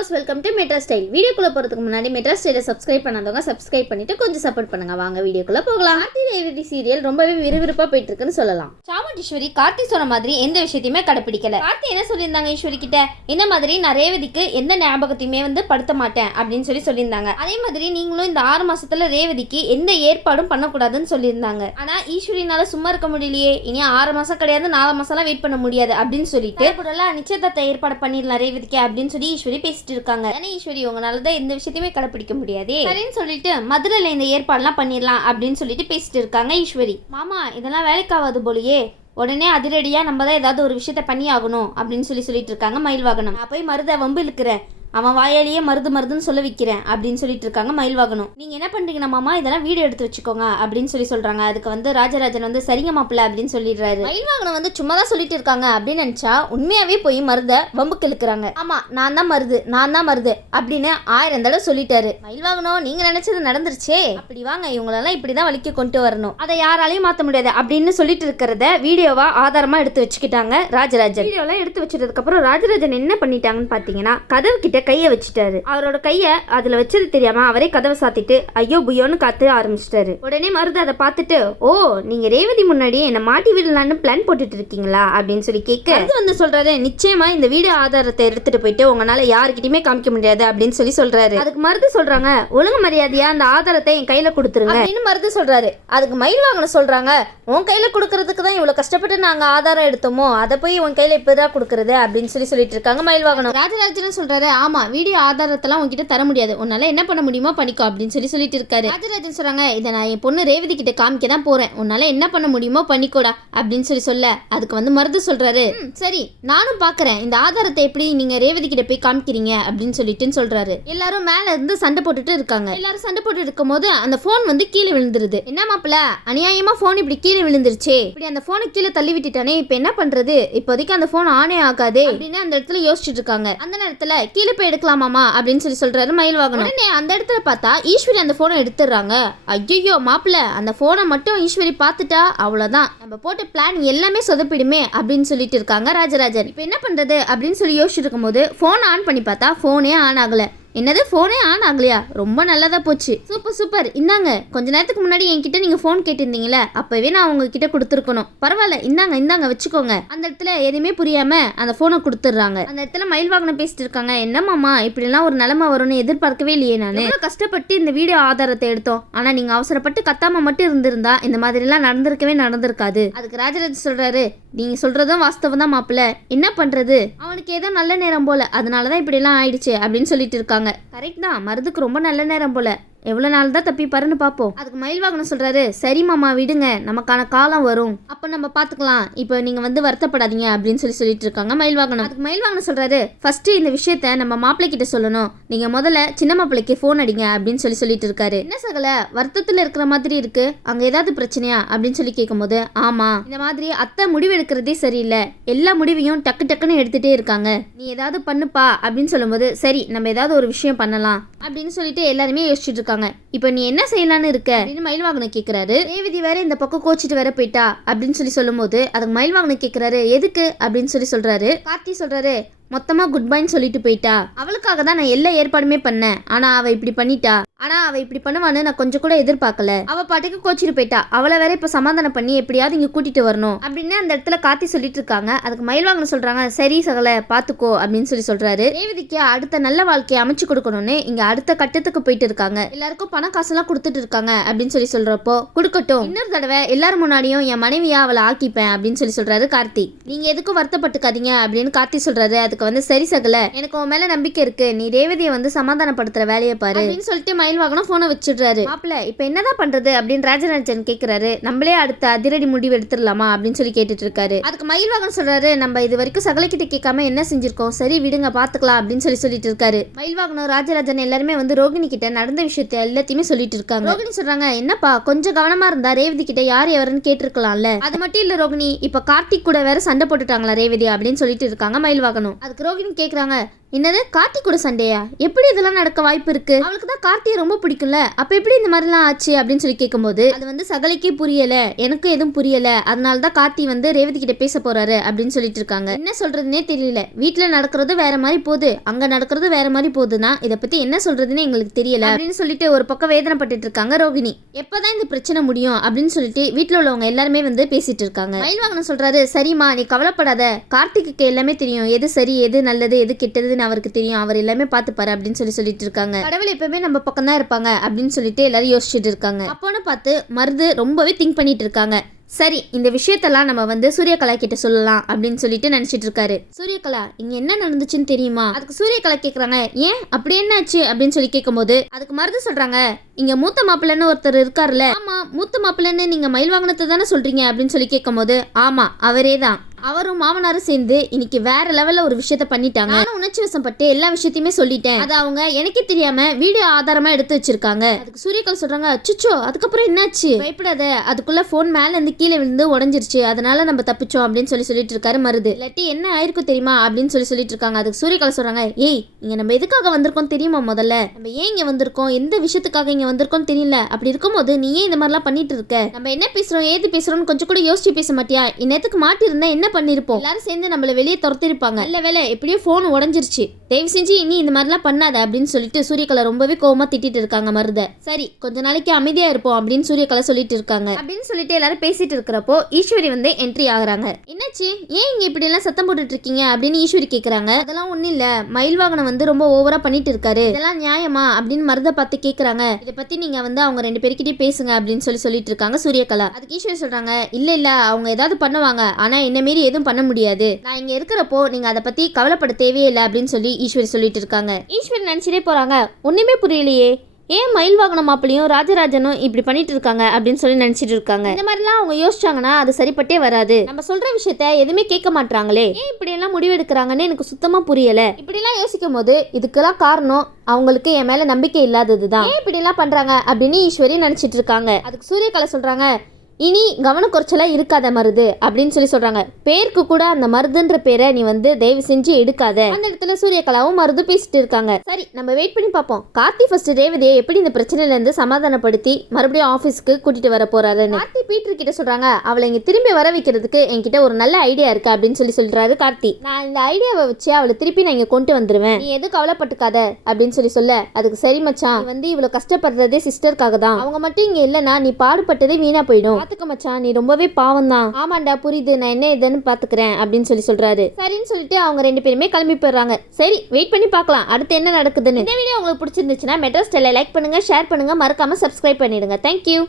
Viewers, welcome to metro style. வீடியோக்குள்ள போறதுக்கு முன்னாடி மெட்ரா ஸ்டைலை சப்ஸ்கிரைப் பண்ணாதவங்க சப்ஸ்கிரைப் பண்ணிட்டு கொஞ்சம் சப்போர்ட் பண்ணுங்க. வாங்க வீடியோக்குள்ள போகலாம். கார்த்தி ரேவதி சீரியல் ரொம்பவே விறுவிறுப்பா போயிட்டு இருக்குன்னு சொல்லலாம். சாமுண்டீஸ்வரி கார்த்தி சொன்ன மாதிரி எந்த விஷயத்தையுமே கடைபிடிக்கல. கார்த்தி என்ன சொல்லியிருந்தாங்க ஈஸ்வரி கிட்ட, என்ன மாதிரி நான் ரேவதிக்கு எந்த ஞாபகத்தையுமே படுத்த மாட்டேன் அப்படின்னு சொல்லியிருந்தாங்க. அதே மாதிரி நீங்களும் இந்த 6 மாசத்துல ரேவதிக்கு எந்த ஏற்பாடும் பண்ணக்கூடாதுன்னு சொல்லியிருந்தாங்க. ஆனா ஈஸ்வரினால சும்மா இருக்க முடியலையே, இனி 6 மாசம் கிடையாது 4 மாசம்லாம் வெயிட் பண்ண முடியாது அப்படின்னு சொல்லிட்டு நிச்சயதார்த்த ஏற்பாடு பண்ணிடலாம் ரேவதிக்கு அப்படின்னு சொல்லி ஈஸ்வரி பேசிட்டு இருக்காங்க. ஏன்னா ஈஸ்வரி உங்களாலதான் எந்த விஷயத்தையுமே கடைபிடிக்க முடியாது சரின்னு சொல்லிட்டு மதுரையில இந்த ஏற்பாடுலாம் பண்ணிடலாம் அப்படின்னு சொல்லிட்டு பேசிட்டு இருக்காங்க ஈஸ்வரி. மாமா இதெல்லாம் வேலைக்காகாது போலியே, உடனே அதிரடியா நம்ம தான் ஏதாவது ஒரு விஷயத்த பண்ணி ஆகணும் அப்படின்னு சொல்லிட்டு இருக்காங்க மயில்வாகனம். நான் போய் மருத வம்பு இழுக்கிறேன், அவன் வாயாலேயே மருதுன்னு சொல்ல வைக்கிறேன் அப்படின்னு சொல்லிட்டு இருக்காங்க மயில்வாகனம். நீங்க என்ன பண்றீங்கன்னா மாமா இதெல்லாம் வீடியோ எடுத்து வச்சுக்கோங்க அப்படின்னு சொல்றாங்க. அதுக்கு ராஜராஜன் சரிங்க மாப்பிள்ள அப்படின்னு சொல்லிடுறாரு. மயில்வாகனம் சும்மா தான் சொல்லிட்டு இருக்காங்க அப்படின்னு நினைச்சா உண்மையாவே போய் மருத வம்புக்கு இழுக்கிறாங்க. ஆமா நான் தான் மருது அப்படின்னு 1000 தடவை சொல்லிட்டாரு. மயில்வாகனம் நீங்க நினைச்சது நடந்துருச்சே, அப்படி வாங்க இவங்களெல்லாம் இப்படிதான் வலிக்க கொண்டு வரணும், அதை யாராலையும் மாத்த முடியாது அப்படின்னு சொல்லிட்டு இருக்கிறத வீடியோவா ஆதாரமா எடுத்து வச்சுக்கிட்டாங்க ராஜராஜன். வீடியோலாம் எடுத்து வச்சதுக்கு அப்புறம் ராஜராஜன் என்ன பண்ணிட்டாங்கன்னு பாத்தீங்கன்னா கதவு கிட்ட கையை வச்சுட்டாரு. அவரோட கையை அதுல வச்சது தெரியாம அவரே கதவை சாத்திட்டு ஐயோ புயோன்னு காத்து ஆரம்பிச்சிட்டாரு. உடனே மருது அதை பார்த்துட்டு, ஓ நீங்க ரேவதி முன்னாடி என்ன மாட்டி விடலான்னு பிளான் போட்டுட்டு இருக்கீங்களா அப்படின்னு சொல்லி கேட்க சொல்றாரு, நிச்சயமா இந்த வீடியோ ஆதாரத்தை எடுத்துட்டு போயிட்டு உங்களால யாருக்கிட்டயுமே காமிக்க முடியாது அப்படின்னு சொல்றாரு. அதுக்கு மருது சொல்றாங்க, ஒழுங்கு மரியாதையா அந்த ஆதாரத்தை என் கையில கொடுத்துருங்க அப்படின்னு மருது சொல்றாரு. அதுக்கு மயில்வாகனம் சொல்றாங்க, உன் கையில கொடுக்கறதுக்கு தான் இவ்வளவு கஷ்டப்பட்டு நாங்க ஆதாரம் எடுத்தோமோ, அதை போய் உன் கையில இப்பதான் கொடுக்கறது அப்படின்னு சொல்லிட்டு இருக்காங்க மயில்வாகனம். ராஜராஜன் சொல்றாரு, ஆமா வீடியோ ஆதாரத்தெல்லாம் உங்ககிட்ட தர முடியாது, உன்னால என்ன பண்ண முடியுமோ பண்ணிக்கோ அப்படின்னு சொல்லிட்டு இருக்காரு. ராஜராஜன் சொல்றாங்க, இதை நான் என் பொண்ணு ரேவதி கிட்ட காமிக்க தான் போறேன், உன்னால என்ன பண்ண முடியுமோ பண்ணிக்கோடா அப்படின்னு சொல்ல அதுக்கு மருது சொல்றாரு, சரி நானும் பாக்குறேன் இந்த ஆதாரத்தை எப்படி நீங்க ரேவதி கிட்ட போய் காமிக்கிறீங்க அப்படின்னு சொல்றாரு. எல்லாரும் மேல இருந்து சண்டை போட்டுட்டு இருக்காங்க. எல்லாரும் சண்டை போட்டு இருக்கும் போது அந்த போன் கீழே விழுந்துருது. என்ன மாப்பிள்ள அநியாயமா போன் இப்படி கீழே விழுந்துருச்சே, இப்படி அந்த போனை கீழே தள்ளி விட்டுட்டானே, இப்ப என்ன பண்றது, இப்போதைக்கு அந்த போன் ஆனே ஆகாதே அப்படின்னு அந்த இடத்துல யோசிச்சுட்டு இருக்காங்க. அந்த நேரத்துல கீழே போய் எடுக்கலாமாமா அப்படின்னு சொல்றாரு மயில்வாகனம். உடனே அந்த இடத்துல பார்த்தா ஈஸ்வரி அந்த போனை எடுத்துறாங்க. ஐயோ மாப்பிள்ள அந்த போனை மட்டும் ஈஸ்வரி பார்த்துட்டா அவ்வளவுதான், நம்ம போட்ட பிளான் எல்லாமே சொதப்பிடுமே அப்படின்னு சொல்லிட்டு இருக்காங்க ராஜராஜன். இப்ப என்ன பண்றது அப்படின்னு யோசிச்சுட்டு இருக்கும் போது போன் ஆன் பண்ணி பார்த்தா போனே ஆன் ஆகல. என்னது போனே ஆன் ஆகலையா, ரொம்ப நல்லதா போச்சு, சூப்பர் இந்தாங்க, கொஞ்ச நேரத்துக்கு முன்னாடி என்கிட்ட நீங்க போன் கேட்டிருந்தீங்களே அப்பவே நான் உங்ககிட்ட கொடுத்துருக்கணும், பரவாயில்ல இந்தாங்க வச்சுக்கோங்க. அந்த இடத்துல எதுவுமே புரியாம அந்த போனை கொடுத்துடுறாங்க. அந்த இடத்துல மயில்வாகனம் பேசிட்டு இருக்காங்க, என்னமாமா இப்படி எல்லாம் ஒரு நிலைமை வரும்னு எதிர்பார்க்கவே இல்லையே, நானு கஷ்டப்பட்டு இந்த வீடியோ ஆதாரத்தை எடுத்தோம், ஆனா நீங்க அவசரப்பட்டு கத்தாம மட்டும் இருந்திருந்தா இந்த மாதிரி எல்லாம் நடந்திருக்காது. அதுக்கு ராஜராஜ் சொல்றாரு, நீங்க சொல்றதும் வாஸ்தவம் தான் மாப்பிள்ள, என்ன பண்றது அவனுக்கு ஏதோ நல்ல நேரம் போல அதனாலதான் இப்படி எல்லாம் ஆயிடுச்சு அப்படின்னு சொல்லிட்டு இருக்காங்க. கரெக்ட் தான், மருதுக்கு ரொம்ப நல்ல நேரம் போல, எவ்வளவு நாள் தான் தப்பி பாருன்னு பாப்போம். அதுக்கு மயில்வாகனம் சொல்றாரு, சரி மாமா விடுங்க, நமக்கான காலம் வரும், அப்ப நம்ம பாத்துக்கலாம், இப்ப நீங்க வருத்தப்படாதீங்க அப்படின்னு சொல்லிட்டு இருக்காங்க மயில்வாகனம். அதுக்கு மயில்வாகனம் சொல்றாரு, ஃபர்ஸ்ட் இந்த விஷயத்த நம்ம மாப்பிள்ளை கிட்ட சொல்லணும், நீங்க முதல்ல சின்ன மாப்பிள்ளைக்கு போன் அடிங்க அப்படின்னு சொல்லிட்டு இருக்காரு. என்ன சகல வருத்தத்துல இருக்கிற மாதிரி இருக்கு, அங்க ஏதாவது பிரச்சனையா அப்படின்னு கேட்கும் போது, ஆமா இந்த மாதிரி அத்தை முடிவு எடுக்கிறதே சரியில்லை, எல்லா முடிவையும் டக்குன்னு எடுத்துட்டே இருக்காங்க, நீ ஏதாவது பண்ணுப்பா அப்படின்னு சொல்லும்போது, சரி நம்ம ஏதாவது ஒரு விஷயம் பண்ணலாம் அப்படின்னு சொல்லிட்டு எல்லாருமே யோசிச்சுட்டு இருக்காங்க. இப்ப நீ என்ன செய்யலான்னு இருக்க அப்படின்னு மயில்வாகனம் கேக்குறாரு. ரேவதி வேற இந்த பக்கம் கோச்சிட்டு வேற போயிட்டா அப்படின்னு சொல்லும் போது அதுக்கு மயில்வாகனம் கேக்குறாரு, எதுக்கு அப்படின்னு சொல்றாரு. கார்த்தி சொல்றாரு, மொத்தமா குட் பைன்னு சொல்லிட்டு போயிட்டா, அவளுக்காக தான் நான் எல்லா ஏற்பாடுமே பண்ணேன், ஆனா அவ இப்படி பண்ணிட்டா, ஆனா அவ இப்படி பண்ணுவான்னு நான் கொஞ்சம் கூட எதிர்பார்க்கல, அவ பாட்டுக்கு கோச்சிட்டு போயிட்டா, அவளை வேற இப்ப சமாதானம் பண்ணி எப்படியாவது இங்க கூட்டிட்டு வரணும் அப்படின்னு அந்த இடத்துல கார்த்தி சொல்லிட்டு இருக்காங்க. அதுக்கு மயில்வாகனம் சொல்றாங்க, சரி சகல பாத்துக்கோ அப்படின்னு சொல்றாரு. ரேவதிக்கு அடுத்த நல்ல வாழ்க்கையை அமைச்சு கொடுக்கணும்னு இங்க அடுத்த கட்டத்துக்கு போயிட்டு இருக்காங்க. எல்லாருக்கும் பண காசெல்லாம் கொடுத்துட்டு இருக்காங்க அப்படின்னு சொல்றப்போ, கொடுக்கட்டும் இன்னொரு தடவை எல்லாரும் முன்னாடியும் என் மனைவியா அவளை ஆக்கிப்பேன் அப்படின்னு சொல்றாரு கார்த்தி. நீங்க எதுக்கும் வருத்தப்பட்டுக்காதீங்க அப்படின்னு கார்த்தி சொல்றாரு. அதுக்கு சரி சகல எனக்கு உன் மேல நம்பிக்கை இருக்கு, நீ ரேவதியை சமாதானப்படுத்துற வேலையை பாரு அப்படின்னு சொல்லிட்டு மயில்வாகனம் போனை வச்சிடுறாரு. மாப்பிள்ள இப்ப என்னதான் பண்றது அப்படின்னு ராஜராஜன் கேக்குறாரு. நம்மளே அடுத்த அதிரடி முடிவு எடுத்துடலாமா அப்படின்னு கேட்டுட்டு இருக்காரு. அதுக்கு மயில்வாகனம் சொல்றாரு, நம்ம இது வரைக்கும் சகல கிட்ட கேட்காம என்ன செஞ்சிருக்கோம், சரி விடுங்க பாத்துக்கலாம் அப்படின்னு சொல்லிட்டு இருக்காரு. மயில்வாகனம் ராஜராஜன் எல்லாருமே ரோகிணி கிட்ட நடந்த விஷயத்தை எல்லாத்தையுமே சொல்லிட்டு இருக்காங்க. ரோகிணி சொல்றாங்க, என்னப்பா கொஞ்சம் கவனமா இருந்தா ரேவதி கிட்ட யார் எவருன்னு கேட்டிருக்கலாம்ல, அது மட்டும் இல்ல ரோகிணி இப்ப கார்த்திக் கூட வேற சண்டை போட்டுட்டாங்களா ரேவதி அப்படின்னு சொல்லிட்டு இருக்காங்க மயில்வாகனம். அதுக்கு ரோகிணி கேக்குறாங்க, என்னது கார்த்தி கூட சண்டையா? எப்படி இதெல்லாம் நடக்க வாய்ப்பு இருக்கு? அவளுக்கு தான் கார்த்தியை ரொம்ப பிடிக்கும்ல, அப்ப எப்படி இந்த மாதிரிலாம் ஆச்சு அப்படின்னு சொல்லி கேட்கும்போது அது வந்து சகலைக்கே புரியல, எனக்கும் எதுவும் புரியல, அதனாலதான் கார்த்தி வந்து ரேவதி கிட்ட பேச போறாரு அப்படின்னு சொல்லிட்டு இருக்காங்க. என்ன சொல்றதுன்னே தெரியல, வீட்டுல நடக்கிறது வேற மாதிரி போகுது, அங்க நடக்கிறது வேற மாதிரி போகுதுன்னா இதை பத்தி என்ன சொல்றதுன்னு எங்களுக்கு தெரியல அப்படின்னு சொல்லிட்டு ஒரு பக்கம் வேதனைப்பட்டு இருக்காங்க ரோகிணி. எப்பதான் இந்த பிரச்சனை முடியும் அப்படின்னு சொல்லிட்டு வீட்டுல உள்ளவங்க எல்லாருமே வந்து பேசிட்டு இருக்காங்க. மயில்வாகனம் சொல்றாரு, சரிம்மா நீ கவலைப்படாத, கார்த்திக்கு எல்லாமே தெரியும், எது சரி எது நல்லது எது கெட்டதுன்னு அவருக்கு தெரியும், அவர் எல்லாமே பார்த்துப்பாரு அப்படின்னு சொல்லிட்டு இருக்காங்க. கடவுள் எப்பவுமே நம்ம பக்கம் தான் இருப்பாங்க அப்படின்னு சொல்லிட்டு எல்லாரும் யோசிச்சுட்டு இருக்காங்க. அப்போன்னு பார்த்து மருது ரொம்பவே திங்க் பண்ணிட்டு இருக்காங்க. சரி இந்த விஷயத்தெல்லாம் நம்ம வந்து சூரியகலா கிட்ட சொல்லலாம் அப்படின்னு சொல்லிட்டு நினைச்சிட்டு இருக்காரு. சூரியகலா இங்க என்ன நடந்துச்சுன்னு தெரியுமா? அதுக்கு சூரியகலா கேக்குறாங்க, ஏன் அப்படி என்னாச்சு அப்படின்னு சொல்லி கேட்கும்போது அதுக்கு மருது சொல்றாங்க, இங்க மூத்த மாப்பிள்ளன்னு ஒருத்தர் இருக்காருல்ல. ஆமா மூத்த மாப்பிள்ளன்னு நீங்க மயில்வாகனத்தை தானே சொல்றீங்க அப்படின்னு சொல்லி கேட்கும்போது ஆமா அவரே தான், அவரும் மாமனாரும் சேர்ந்து இன்னைக்கு வேற லெவல்ல ஒரு விஷயத்த பண்ணிட்டாங்க. நானும் உணர்ச்சி வசப்பட்டு எல்லா விஷயத்தையுமே சொல்லிட்டேன், அது அவங்க எனக்கே தெரியாம வீடியோ ஆதாரமா எடுத்து வச்சிருக்காங்க. அதுக்கு சூரியகலா சொல்றாங்க, அச்சுச்சோ அதுக்கப்புறம் என்னாச்சு? பயப்படாத, அதுக்குள்ள போன் மேல இருந்து கீழே விழுந்து உடஞ்சிருச்சு, அதனால நம்ம தப்பிச்சோம் அப்படின்னு சொல்லிட்டு இருக்காரு மருது. இல்லாட்டி என்ன ஆயிருக்கும் தெரியுமா அப்படின்னு சொல்லிட்டு இருக்காங்க. அதுக்கு சூரியகலா சொல்றாங்க, ஏய் இங்க நம்ம எதுக்காக வந்திருக்கோம் தெரியுமா? முதல்ல நம்ம ஏன் இங்க வந்திருக்கோம், எந்த விஷயத்துக்காக இங்க வந்திருக்கோம் தெரியல, அப்படி இருக்கும்போது நீ ஏன் இந்த மாதிரிலாம் பண்ணிட்டு இருக்க? நம்ம என்ன பேசுறோம் ஏது பேசுறோம்னு கொஞ்சம் கூட யோசிச்சு பேச மாட்டியா? இன்னத்துக்கு மாட்டி இருந்தா என்ன பண்ணிருப்போம், எல்லாரும் சேர்ந்து நம்மள வெளியே துரத்திருப்பாங்க. இல்ல வேலை எப்படியோ போன் உடஞ்சிருச்சு, தயவு செஞ்சு இனி இந்த மாதிரிலாம் பண்ணாத அப்படின்னு சொல்லிட்டு சூரியகலா ரொம்பவே கோவமா திட்டிட்டு இருக்காங்க மருத. சரி கொஞ்ச நாளைக்கு அமைதியா இருப்போம் அப்படின்னு சூரியகலா சொல்லிட்டு இருக்காங்க. அப்படின்னு சொல்லிட்டு எல்லாரும் பேசிட்டு இருக்கிறப்போ ஈஸ்வரி வந்து என்ட்ரி ஆகுறாங்க. என்னாச்சு ஏன் இங்க இப்படி எல்லாம் சத்தம் போட்டுட்டு இருக்கீங்க அப்படின்னு ஈஸ்வரி கேக்குறாங்க. அதெல்லாம் ஒண்ணும் இல்ல, மயில்வாகனம் வந்து ரொம்ப ஓவரா பண்ணிட்டு இருக்காரு, இதெல்லாம் நியாயமா அப்படின்னு மருத பார்த்து கேக்குறாங்க. இதை பத்தி நீங்க வந்து அவங்க ரெண்டு பேருக்கிட்டே பேசுங்க அப்படின்னு சொல்லிட்டு இருக்காங்க சூரியகலா. அதுக்கு ஈஸ்வரி சொல்றாங்க, இல்ல அவங்க ஏதாவது பண்ணுவாங்க, ஆனா என்ன மீறி எதுவும் பண்ண முடியாது, நான் இங்க இருக்கிறப்போ நீங்க அதை பத்தி கவலைப்பட தேவையில்லை அப்படின்னு சொல்லி ஈஸ்வரி சொல்லிட்டு இருக்காங்க. ஈஸ்வரி நினைச்சிட்டே போறாங்க, ஒண்ணுமே புரியலையே, ஏன் மயில்வாகனம் மாப்பிளையும் ராஜராஜனும் இப்படி பண்ணிட்டு இருக்காங்க அப்படின்னு சொல்லி நினைச்சிட்டு இருக்காங்க. இந்த மாதிரிலாம் அவங்க யோசிச்சாங்கன்னா அது சரிப்பட்டே வராது, நம்ம சொல்ற விஷயத்த எதுவுமே கேட்க மாட்டாங்களே, ஏன் இப்படி எல்லாம் முடிவெடுக்கிறாங்கன்னு எனக்கு சுத்தமா புரியல. இப்படி எல்லாம் யோசிக்கும் போது இதுக்கெல்லாம் காரணம் அவங்களுக்கு என் மேல நம்பிக்கை இல்லாததுதான், ஏன் இப்படி எல்லாம் பண்றாங்க அப்படின்னு ஈஸ்வரி நினைச்சிட்டு இருக்காங்க. அதுக்கு சூரியகலா சொல்றாங்க, இனி கவனக்குறைச்சலா இருக்காத மருது அப்படின்னு சொல்றாங்க. பேருக்கு கூட அந்த மருதுன்ற பேரை நீ வந்து தயவு செஞ்சு எடுக்காத. அந்த இடத்துல சூரியகலாவும் மருது பேசிட்டு இருக்காங்க. சரி நம்ம வெயிட் பண்ணி பார்ப்போம், கார்த்தி ஃபர்ஸ்ட் ரேவதியை எப்படி இந்த பிரச்சனையில இருந்து சமாதானப்படுத்தி மறுபடியும் ஆபீஸ்க்கு கூட்டிட்டு வர போறாருன்னு. கார்த்தி பீட்டர் கிட்ட சொல்றாங்க, அவளை இங்க திரும்பி வர வைக்கிறதுக்கு என்கிட்ட ஒரு நல்ல ஐடியா இருக்கு அப்படின்னு சொல்றாரு கார்த்தி. நான் இந்த ஐடியாவை வச்சு அவளை திருப்பி நான் இங்க கொண்டு வந்துருவேன், நீ எதுவும் கவலைப்பட்டுக்காத அப்படின்னு சொல்ல. அதுக்கு சரி மச்சான், வந்து இவ்வளவு கஷ்டப்படுறதே சிஸ்டருக்காக தான், அவங்க மட்டும் இங்க இல்லைன்னா நீ பாடுபட்டதே வீணா போயிடும், மச்சான் நீ ரொம்பவே பாவம் தான். ஆமாண்டா புரியுது, நான் என்ன இதுன்னு பாத்துக்கிறேன் அப்படின்னு சொல்றாரு. சரின்னு சொல்லிட்டு அவங்க ரெண்டு பேருமே கிளம்பி போயிடுறாங்க. சரி வெயிட் பண்ணி பார்க்கலாம் அடுத்து என்ன நடக்குதுன்னு. இந்த வீடியோ உங்களுக்கு பிடிச்சிருந்துச்சுன்னா மெட்ரோ ஸ்டைலை லைக் பண்ணுங்க, ஷேர் பண்ணுங்க, மறக்காம சப்ஸ்கிரைப் பண்ணிடுங்க. தேங்க்யூ.